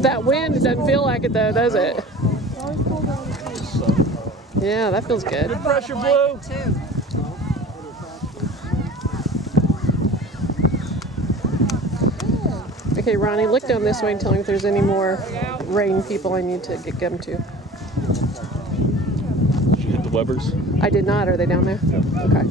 But that wind doesn't feel like it though, does it? Yeah, that feels good. Good pressure, Blue. Okay, Ronnie, look down this way and tell me if there's any more rain people I need to get them to. Did you hit the Webbers? I did not. Are they down there? Yep. Okay.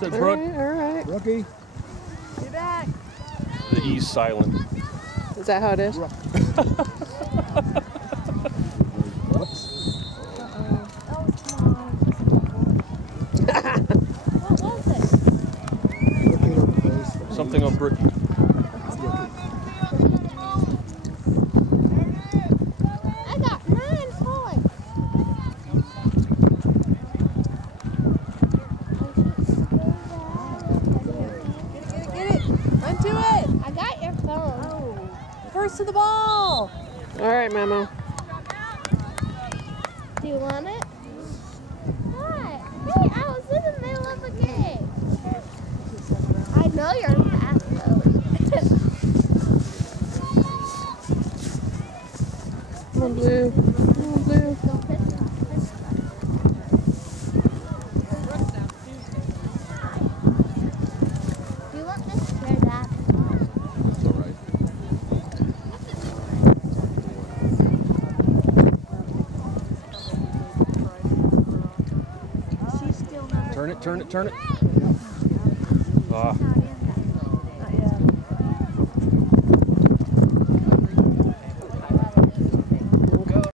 Good, Brooke. All right. Rookie. Be back. The E's silent. Is that how it is? What was it? Something on Brookie. I got 9 points. Get it. Run to it. I got your phone. Oh. First to the ball. All right, Memo. Do you want it? What? Hey, I was in the middle of a game. I know you're fast, though. Come on, Blue. Come on, Blue. Don't piss me off. Do you want this or that? It's all right. She's still not. Turn it, turn it, turn it. Ah.